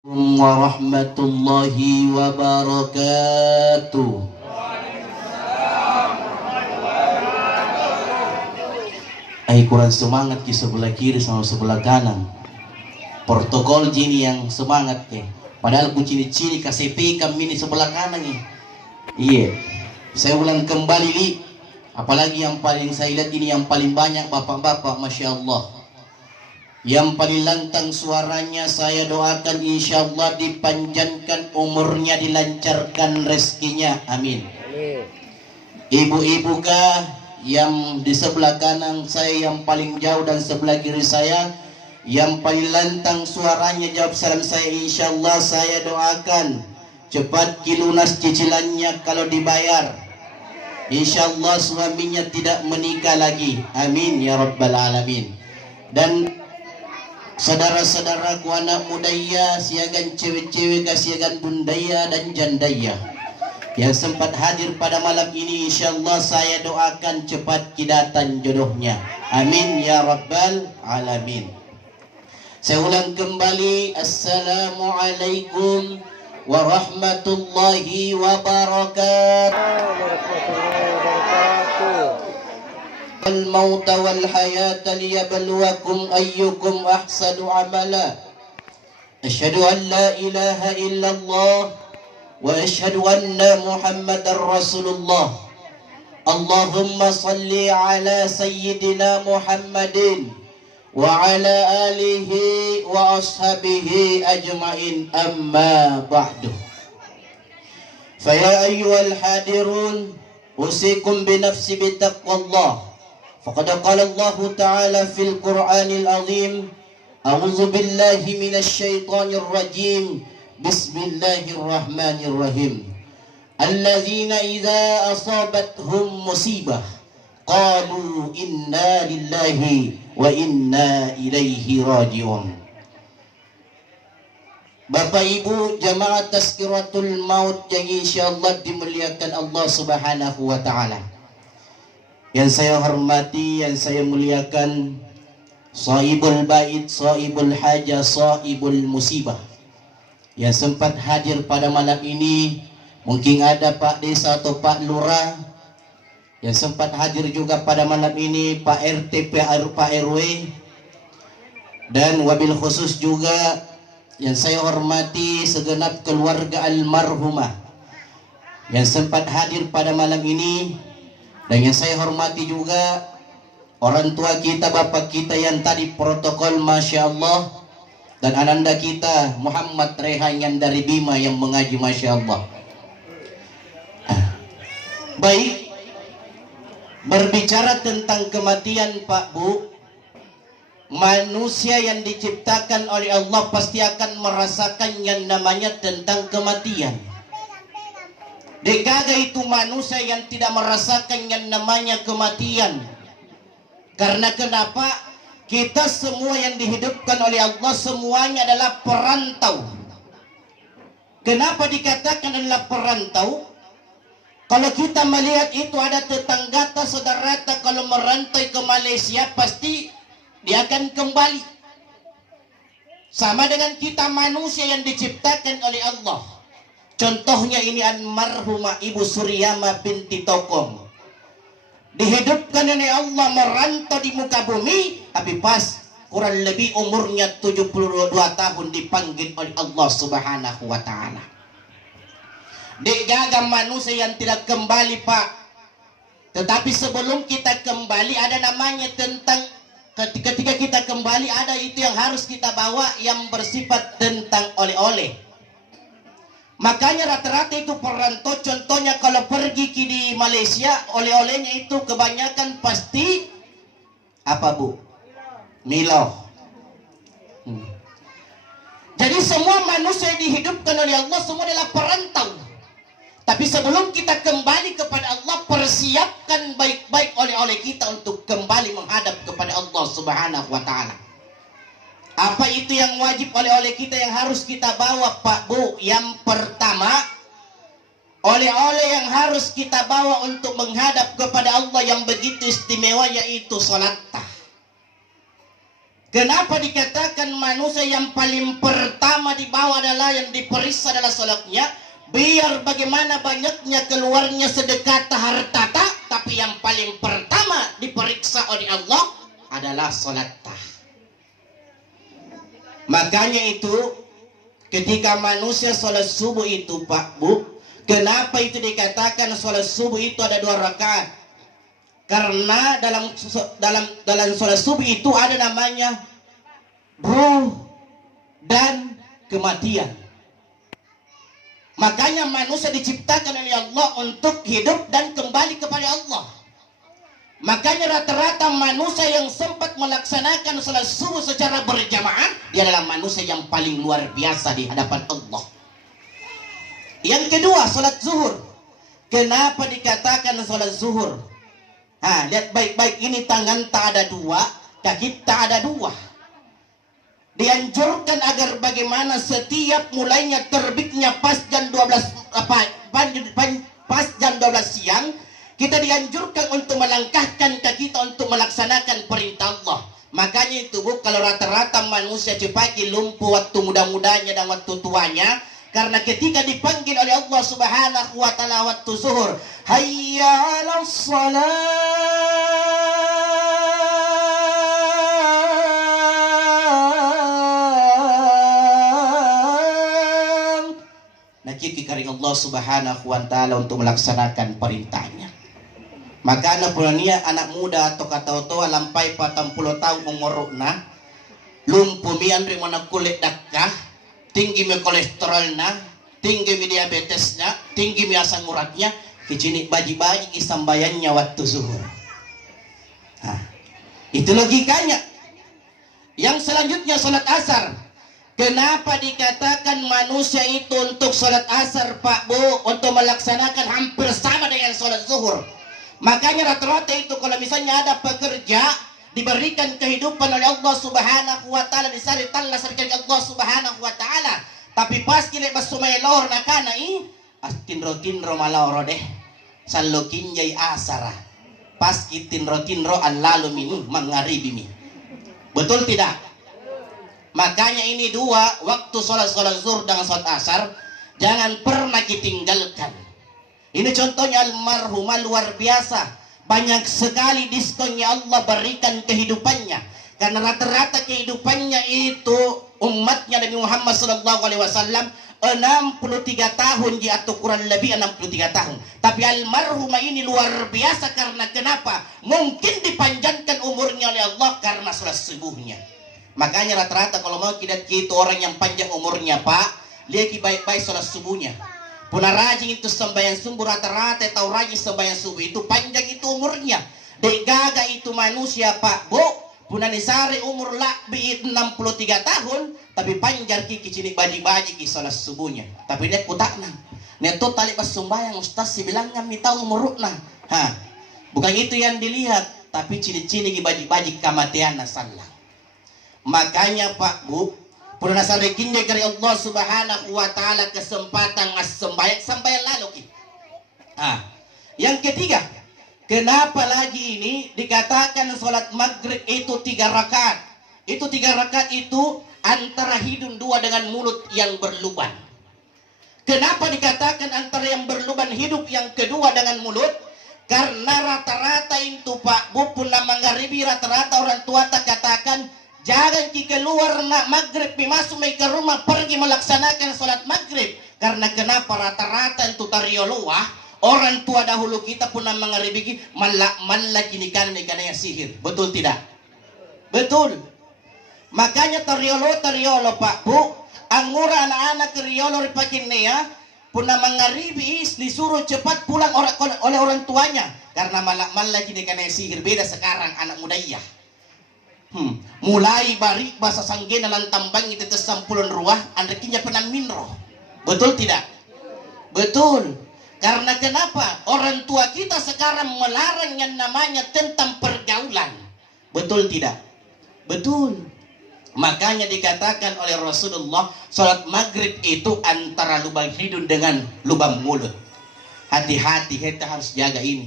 Warahmatullahi wabarakatuh. Kurang semangat di sebelah kiri sama sebelah kanan. Protokol jini yang semangat Padahal ku cini-cini KCP kami ini sebelah kanan nih. Iya. Saya ulang kembali nih. Apalagi yang paling saya lihat ini yang paling banyak bapak-bapak, masya Allah. Yang paling lantang suaranya, saya doakan insya Allah dipanjangkan umurnya, dilancarkan rezekinya, amin. Ibu-ibu kah yang di sebelah kanan saya yang paling jauh dan sebelah kiri saya yang paling lantang suaranya, jawab salam saya, insya Allah saya doakan cepat lunas cicilannya kalau dibayar. Insya Allah suaminya tidak menikah lagi, amin ya rabbal alamin. Dan saudara-saudaraku anak mudaya, siagan cewek-cewek, siagan bundaya dan jandaya yang sempat hadir pada malam ini, insyaallah saya doakan cepat kidatan jodohnya, amin ya rabbal alamin. Saya ulang kembali, assalamualaikum warahmatullahi wabarakatuh. الموت والحياة ليبلوكم أيكم أحسن عملا أشهد أن لا إله إلا الله وأشهد أن محمد رسول الله اللهم صل على سيدنا محمد وعلى آله وأصحابه أجمعين أما بعد فيا أيها الحاضرون أوصيكم بنفسي بتقوى الله فقد قال الله تعالى في القرآن العظيم أعوذ بالله من الشيطان الرجيم بسم الله الرحمن الرحيم الذين إذا أصابتهم مصيبة قالوا إنا لله وإنا إليه راجعون. Bapak Ibu jamaah Tazkiratul Maut yang insyaallah dimuliakan Allah Subhanahu wa taala. Yang saya hormati, yang saya muliakan Sahibul Bait, Sahibul Haja, Sahibul Musibah yang sempat hadir pada malam ini. Mungkin ada Pak Desa atau Pak Lurah yang sempat hadir juga pada malam ini, Pak RT, Pak RW, dan wabil khusus juga yang saya hormati segenap keluarga almarhumah yang sempat hadir pada malam ini. Dan yang saya hormati juga orang tua kita, bapak kita yang tadi protokol, masya Allah, dan ananda kita Muhammad Rehan yang dari Bima yang mengaji, masya Allah. Baik, berbicara tentang kematian Pak Bu, manusia yang diciptakan oleh Allah pasti akan merasakan yang namanya tentang kematian. Dekaga itu manusia yang tidak merasakan yang namanya kematian. Karena kenapa? Kita semua yang dihidupkan oleh Allah semuanya adalah perantau. Kenapa dikatakan adalah perantau? Kalau kita melihat itu ada tetangga saudara, kalau merantau ke Malaysia pasti dia akan kembali. Sama dengan kita manusia yang diciptakan oleh Allah. Contohnya ini almarhumah Ibu Suryama binti Tokom. Dihidupkan oleh Allah merantau di muka bumi, tapi pas kurang lebih umurnya 72 tahun dipanggil oleh Allah Subhanahu wa taala. Digagal manusia yang tidak kembali, Pak. Tetapi sebelum kita kembali ada namanya tentang ketika kita kembali ada itu yang harus kita bawa yang bersifat tentang oleh-oleh. Makanya rata-rata itu perantau, contohnya kalau pergi di Malaysia, oleh-olehnya itu kebanyakan pasti apa Bu? Milo. Jadi semua manusia yang dihidupkan oleh Allah semua adalah perantau. Tapi sebelum kita kembali kepada Allah, persiapkan baik-baik oleh-oleh kita untuk kembali menghadap kepada Allah Subhanahu wa taala. Apa itu yang wajib oleh-oleh kita yang harus kita bawa Pak Bu? Yang pertama, oleh-oleh yang harus kita bawa untuk menghadap kepada Allah yang begitu istimewa yaitu salat. Kenapa dikatakan manusia yang paling pertama di bawah adalah yang diperiksa adalah salatnya? Biar bagaimana banyaknya keluarnya sedekah harta tak, tapi yang paling pertama diperiksa oleh Allah adalah salat. Makanya itu ketika manusia salat subuh itu Pak Bu, kenapa itu dikatakan salat subuh itu ada 2 rakaat? Karena dalam salat subuh itu ada namanya ruh dan kematian. Makanya manusia diciptakan oleh Allah untuk hidup dan kembali kepada Allah. Makanya rata-rata manusia yang sempat melaksanakan salat subuh secara berjamaah, dia adalah manusia yang paling luar biasa di hadapan Allah. Yang kedua, salat zuhur. Kenapa dikatakan salat zuhur? Lihat baik-baik, ini tangan tak ada 2, kaki tak ada 2. Dianjurkan agar bagaimana setiap mulainya terbitnya pas jam 12 pas jam 12 siang, kita dianjurkan untuk melangkahkan kaki kita untuk melaksanakan perintah Allah. Makanya itu Bu, kalau rata-rata manusia cepaki lumpuh waktu muda-mudanya dan waktu tuanya, karena ketika dipanggil oleh Allah Subhanahu wa taala waktu zuhur, hayya 'alas shalah, nakiki karing Allah Subhanahu wa taala untuk melaksanakan perintahnya. Maka anak pulania anak muda atau kata-kata lampai 40 tahun umurna, lumpuh mi andre mana kulit dakah, tinggi mi kolesterolna, tinggi mi diabetesnya, tinggi mi asam uratnya, kecini baji-baji isambayannya waktu zuhur. Itu logikanya. Yang selanjutnya salat asar. Kenapa dikatakan manusia itu untuk salat asar Pak Bu, untuk melaksanakan hampir sama dengan salat zuhur? Makanya rata-rata itu kalau misalnya ada pekerja diberikan kehidupan oleh Allah Subhanahu wa taala, disari talla sarjana Allah Subhanahu wa taala, tapi pas kile basumay lor nakana tinro maloro deh sallo kinjay asara pas tinro an lalu mini mangaribi mi. Betul tidak? Makanya ini 2 waktu salat zuhur dengan salat asar jangan pernah ditinggalkan. Ini contohnya almarhumah luar biasa. Banyak sekali diskonnya Allah berikan kehidupannya. Karena rata-rata kehidupannya itu umatnya Nabi Muhammad SAW 63 tahun atau kurang lebih 63 tahun. Tapi almarhumah ini luar biasa karena kenapa? Mungkin dipanjangkan umurnya oleh Allah karena salat subuhnya. Makanya rata-rata kalau mau kita itu orang yang panjang umurnya Pak, lihat baik-baik salat subuhnya. Puna rajin itu sembahyang subuh, rata-rata tahu rajin sembahyang subuh itu panjang itu umurnya. Dek gaga itu manusia Pak Bu, puna nisari umur lakbi 63 tahun, tapi panjang kiki cilik baji-baji ki salat subuhnya. Tapi dia putakna. Neto tali pas sembahyang ustaz si bilang kami tahu umurna. Bukan itu yang dilihat, tapi ciri-ciri ki baji-baji kematian nasallah. Makanya Pak Bu, puna nasarikinnya dari Allah Subhanahu wa taala kesempatan sembahyang lalu ki. Yang ketiga, kenapa lagi ini dikatakan salat maghrib itu 3 rakaat? Itu 3 rakaat itu antara hidung 2 dengan mulut yang berlubang. Kenapa dikatakan antara yang berlubang hidung yang kedua dengan mulut? Karena rata-rata itu Pak Bu puna mengharibi rata-rata orang tua tak katakan jangan keluar nak maghrib masuk ke rumah pergi melaksanakan salat maghrib. Karena kenapa rata-rata itu tarioloah orang tua dahulu kita pun mengaribiki malak kini kan yang sihir. Betul tidak? Betul. Makanya tariolo Pak Bu, angura anak-anak tariolo ripakin ya pun mengaribi disuruh cepat pulang oleh orang tuanya karena malak kini kan yang sihir. Beda sekarang anak muda ya. Mulai bari bahasa sanggena lan tambang itu tersampulun ruah andrekinya penang minro. Betul tidak? Betul. Karena kenapa? Orang tua kita sekarang melarang yang namanya tentang pergaulan. Betul tidak? Betul. Makanya dikatakan oleh Rasulullah salat maghrib itu antara lubang hidung dengan lubang mulut. Hati-hati, kita harus jaga ini.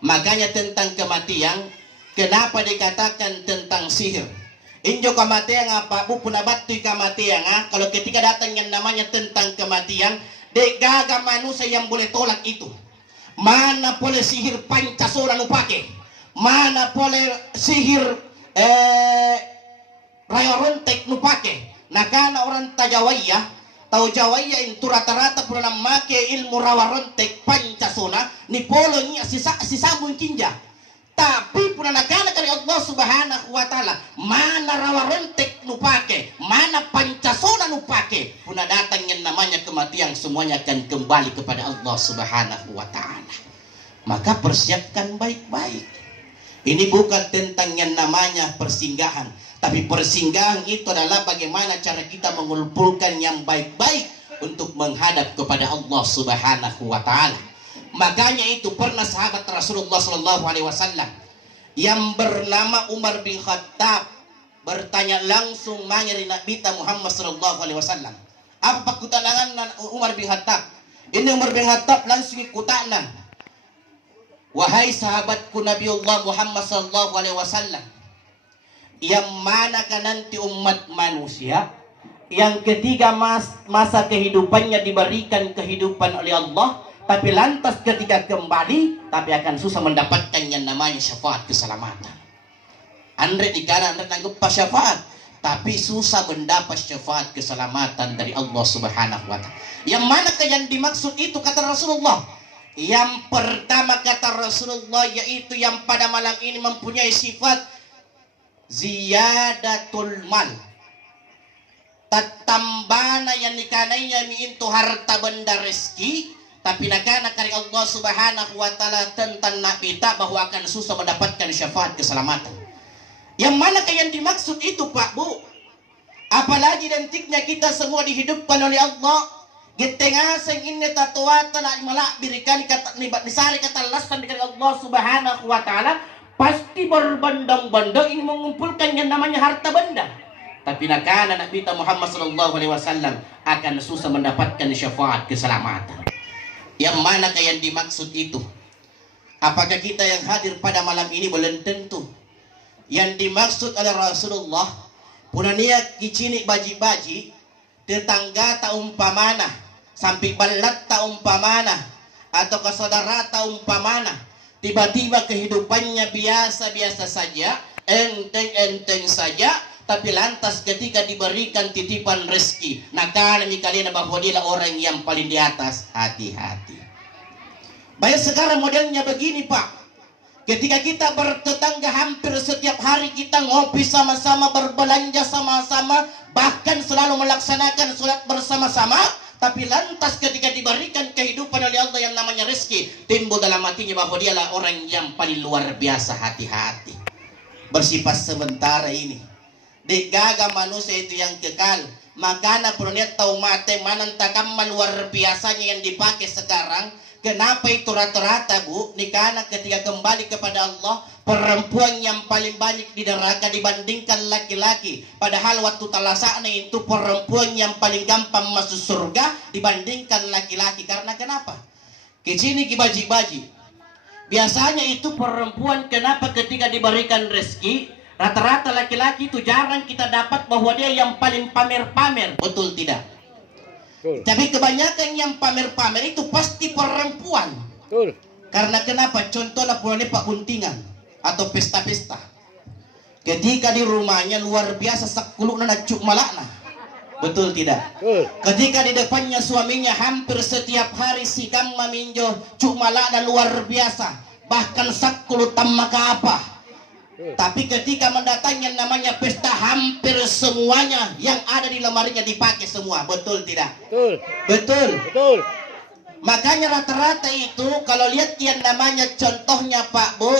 Makanya tentang kematian, kenapa dikatakan tentang sihir? Injo kematian apa bu punabatu kematian kalau ketika datang yang namanya tentang kematian, dek gaga manusia yang boleh tolak itu. Mana boleh sihir Pancasila nu pake, mana boleh sihir Raya Rontek nu pake. Nah karena orang Tajawaya, tahu Jawaya itu rata-rata pernah make ilmu Rawa Rontek Pancasila ni polonya sisambung kinja. Tapi puna nakana kali Allah Subhanahu wa taala, mana Rawa Rontek nu pake, mana Pancasila nu pake, puna datang yang namanya kematian semuanya akan kembali kepada Allah Subhanahu wa taala. Maka persiapkan baik-baik. Ini bukan tentang yang namanya persinggahan, tapi persinggahan itu adalah bagaimana cara kita mengumpulkan yang baik-baik untuk menghadap kepada Allah Subhanahu wa taala. Makanya itu pernah sahabat Rasulullah Sallallahu Alaihi Wasallam yang bernama Umar bin Khattab bertanya langsung mangiri Nabi Muhammad Sallallahu Alaihi Wasallam. Apa kutanangan Umar bin Khattab? Ini Umar bin Khattab langsung kutanan. Wahai sahabatku Nabiullah Muhammad Sallallahu Alaihi Wasallam, yang manakah nanti umat manusia yang ketiga masa kehidupannya diberikan kehidupan oleh Allah, tapi lantas ketika kembali tapi akan susah mendapatkan yang namanya syafaat keselamatan. Andre dikana Andre nanggup pas syafaat, tapi susah mendapat syafaat keselamatan dari Allah Subhanahu wa taala. Yang manakah yang dimaksud itu kata Rasulullah? Yang pertama kata Rasulullah yaitu yang pada malam ini mempunyai sifat ziyadatul mal. Tatambana yang dikanainya itu harta benda rezeki, tapi nakana kari Allah Subhanahu wa taala tentang Nabi tak bahwa akan susah mendapatkan syafaat keselamatan. Yang manakah yang dimaksud itu Pak Bu? Apalagi nantinya kita semua dihidupkan oleh Allah. Getengaseng ini tatuatan malak berikan kata disari kata lasan dengan Allah Subhanahu wa taala pasti berbandang-bandang ini mengumpulkan yang namanya harta benda. Tapi nakana Nabi Muhammad sallallahu alaihi wasallam akan susah mendapatkan syafaat keselamatan. Yang manakah yang dimaksud itu? Apakah kita yang hadir pada malam ini belum tentu. Yang dimaksud oleh Rasulullah punania kicini baji-baji tetangga ta umpamana sampai balat ta umpamana atau ke saudara ta umpamana tiba-tiba kehidupannya biasa-biasa saja, enteng-enteng saja, tapi lantas ketika diberikan titipan rezeki, nah kalian kalian bahwa dia orang yang paling di atas, hati-hati. Baik sekarang modelnya begini Pak, ketika kita bertetangga hampir setiap hari kita ngopi sama-sama, berbelanja sama-sama, bahkan selalu melaksanakan sholat bersama-sama, tapi lantas ketika diberikan kehidupan oleh Allah yang namanya rezeki, timbul dalam hatinya bahwa dialah orang yang paling luar biasa, hati-hati. Bersifat sementara ini. Digaga manusia itu yang kekal. Makanya perlu lihat tahu mate manantakam luar biasanya yang dipakai sekarang. Kenapa itu rata-rata Bu? Karena ketika kembali kepada Allah, perempuan yang paling banyak di neraka dibandingkan laki-laki. Padahal waktu talasana itu perempuan yang paling gampang masuk surga dibandingkan laki-laki. Karena kenapa? Kecini kibaji-baji. Biasanya itu perempuan kenapa ketika diberikan rezeki, rata-rata laki-laki itu jarang kita dapat bahwa dia yang paling pamer-pamer. Betul tidak? Betul. Tapi kebanyakan yang pamer-pamer itu pasti perempuan. Betul. Karena kenapa? Contohnya punya Pak Buntingan atau pesta-pesta. Ketika di rumahnya luar biasa sakulukna cuk malakna. Betul tidak? Betul. Ketika di depannya suaminya hampir setiap hari sikam meminjau cuk malakna luar biasa. Bahkan sakulu tamaka apa. Tapi ketika mendatangnya namanya pesta hampir semuanya yang ada di lemarinya dipakai semua. Betul tidak? Betul. Betul. Betul. Makanya rata-rata itu kalau lihat yang namanya contohnya Pak Bu,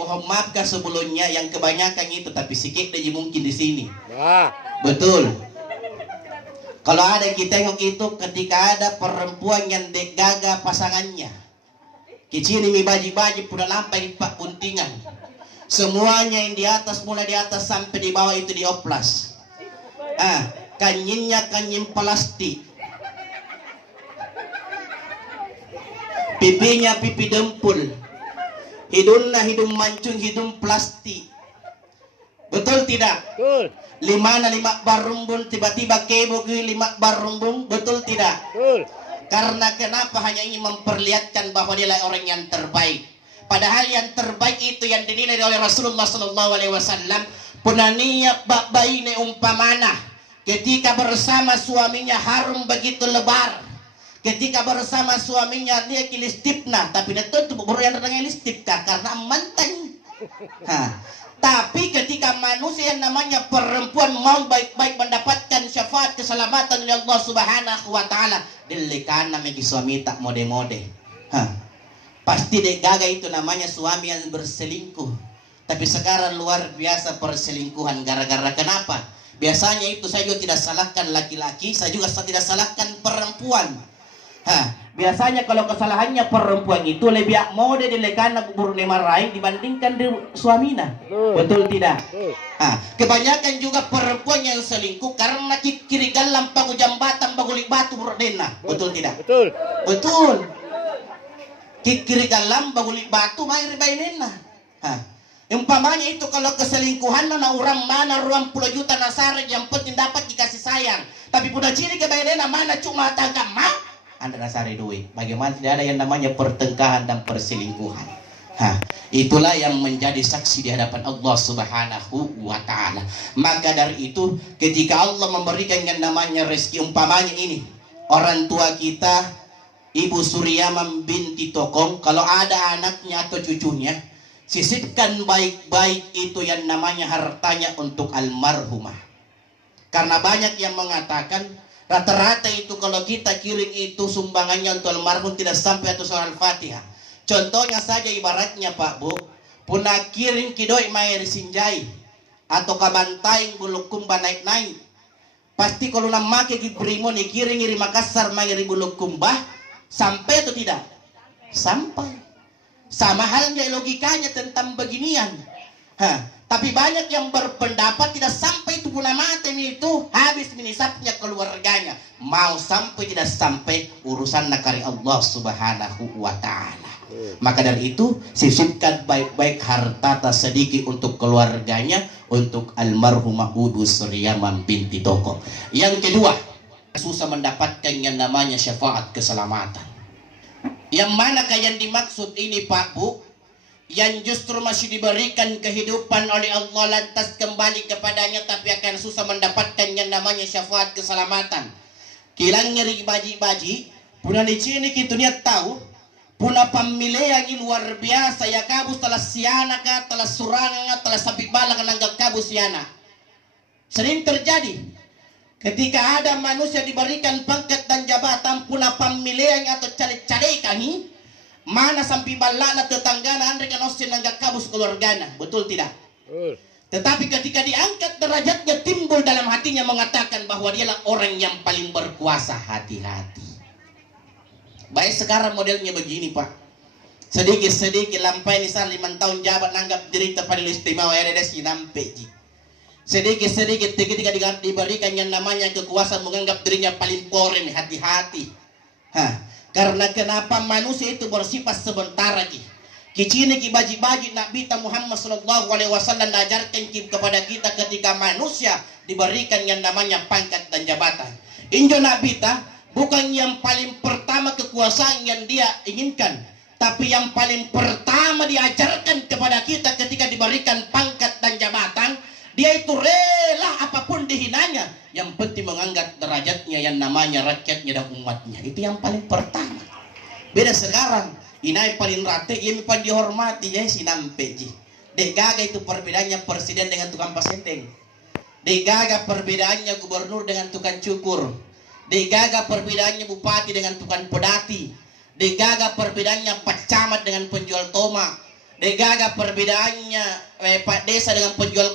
mohon maafkan sebelumnya yang kebanyakan itu, tapi sedikit aja mungkin di sini. Betul. Kalau ada kita tengok itu ketika ada perempuan yang degaga pasangannya. Kicini mi baji-baji puna lampai Pak Buntingan. Semuanya yang di atas, mulai di atas sampai di bawah itu dioplas. Kanyinnya kanyin plastik. Pipinya pipi dempul. Hidungnya hidung mancung, hidung plastik. Betul tidak? Betul. 5 barumbun tiba-tiba kebo ke 5 barumbun, betul tidak? Betul. Karena kenapa hanya ingin memperlihatkan bahwa dia adalah orang yang terbaik. Padahal yang terbaik itu yang dinilai oleh Rasulullah sallallahu alaihi wasallam punaniya baine umpamana ketika bersama suaminya harum begitu lebar. Ketika bersama suaminya dia kilistipna, tapi itu baru yang datangnya listipka karena mantan. Tapi ketika manusia yang namanya perempuan mau baik-baik mendapatkan syafaat keselamatan dari Allah Subhanahu wa taala, dilikan namanya suami tak mode-mode. Pasti dek gaga itu namanya suami yang berselingkuh. Tapi sekarang luar biasa perselingkuhan gara-gara kenapa? Biasanya itu saya juga tidak salahkan laki-laki, saya juga tidak salahkan perempuan. Biasanya kalau kesalahannya perempuan itu lebih mode dilekan bubur marahin dibandingkan di suaminya. Betul tidak? Kebanyakan juga perempuan yang selingkuh karena kiri galam pagu jambatan bagulik batu burdena. Betul tidak? Betul. Betul. Kiri galam bagulik batu main ribainena. Umpamanya itu kalau keselingkuhan na orang mana ruang 10 juta nasar yang penting dapat dikasih sayang. Tapi punya ciri kebainena mana cuma tangga mau Anda nasari duit. Bagaimana tidak ada yang namanya pertengkaran dan perselingkuhan. Itulah yang menjadi saksi di hadapan Allah Subhanahu wa taala. Maka dari itu ketika Allah memberikan yang namanya rezeki umpamanya ini, orang tua kita Ibu Suryaman binti Tokong, kalau ada anaknya atau cucunya, sisipkan baik-baik itu yang namanya hartanya untuk almarhumah. Karena banyak yang mengatakan rata-rata itu kalau kita kirim itu sumbangannya untuk almarhum tidak sampai atau surah Al-Fatihah. Contohnya saja ibaratnya Pak Bu, puna kirim kidoi mayer sinjai atau kabantai bulukumba naik-naik. Pasti kalau nama ke Gibrimo nih kirim ngiri Makassar mayer bulukumba sampai atau tidak? Sampai. Sama halnya logikanya tentang beginian. Tapi banyak yang berpendapat tidak sampai itu puna mati itu habis minisapnya keluarganya. Mau sampai tidak sampai urusan nakari Allah Subhanahu wa taala. Maka dari itu sisipkan baik-baik harta sedikit untuk keluarganya, untuk almarhumah Ibu Suryaman binti Toko. Yang kedua, susah mendapatkan yang namanya syafaat keselamatan. Yang manakah yang dimaksud ini Pak Bu? Yang justru masih diberikan kehidupan oleh Allah lantas kembali kepadanya tapi akan susah mendapatkan yang namanya syafaat keselamatan. Kilang nyeri baji-baji puna di sini kita niat tahu puna pemilihan yang luar biasa ya kabus telah siana ka telah suranga telah sapi bala kanangga kabus siana. Sering terjadi ketika ada manusia diberikan pangkat dan jabatan puna pemilihan atau cari-cari kami mana sampai balana tetanggana andre kanosin nangga kabus keluargana. Betul tidak? Tetapi ketika diangkat derajatnya timbul dalam hatinya mengatakan bahwa dialah orang yang paling berkuasa. Hati-hati. Baik sekarang modelnya begini Pak. Sedikit-sedikit lampai nisan 5 tahun jabat nanggap diri paling istimewa RDS sinampe ji. Sedikit-sedikit ketika diberikan yang namanya kekuasaan menganggap dirinya paling poren. Hati-hati. Karena kenapa manusia itu bersifat sebentar lagi. Kicini kibaji-baji Nabi Muhammad sallallahu alaihi wasallam ajarkan kepada kita ketika manusia diberikan yang namanya pangkat dan jabatan. Injo Nabi bukan yang paling pertama kekuasaan yang dia inginkan, tapi yang paling pertama diajarkan kepada kita ketika diberikan pangkat dan jabatan, dia itu rela apapun dihinanya, yang penting mengangkat derajatnya yang namanya rakyatnya dan umatnya. Itu yang paling pertama. Beda sekarang, inai paling rate, ia paling dihormati ya sinampe ji. Dek gaga itu perbedaannya presiden dengan tukang pasenteng. Dek gaga perbedaannya gubernur dengan tukang cukur. Dek gaga perbedaannya bupati dengan tukang pedati. Dek gaga perbedaannya pak camat dengan penjual tomat. Dek gaga perbedaannya pak desa dengan penjual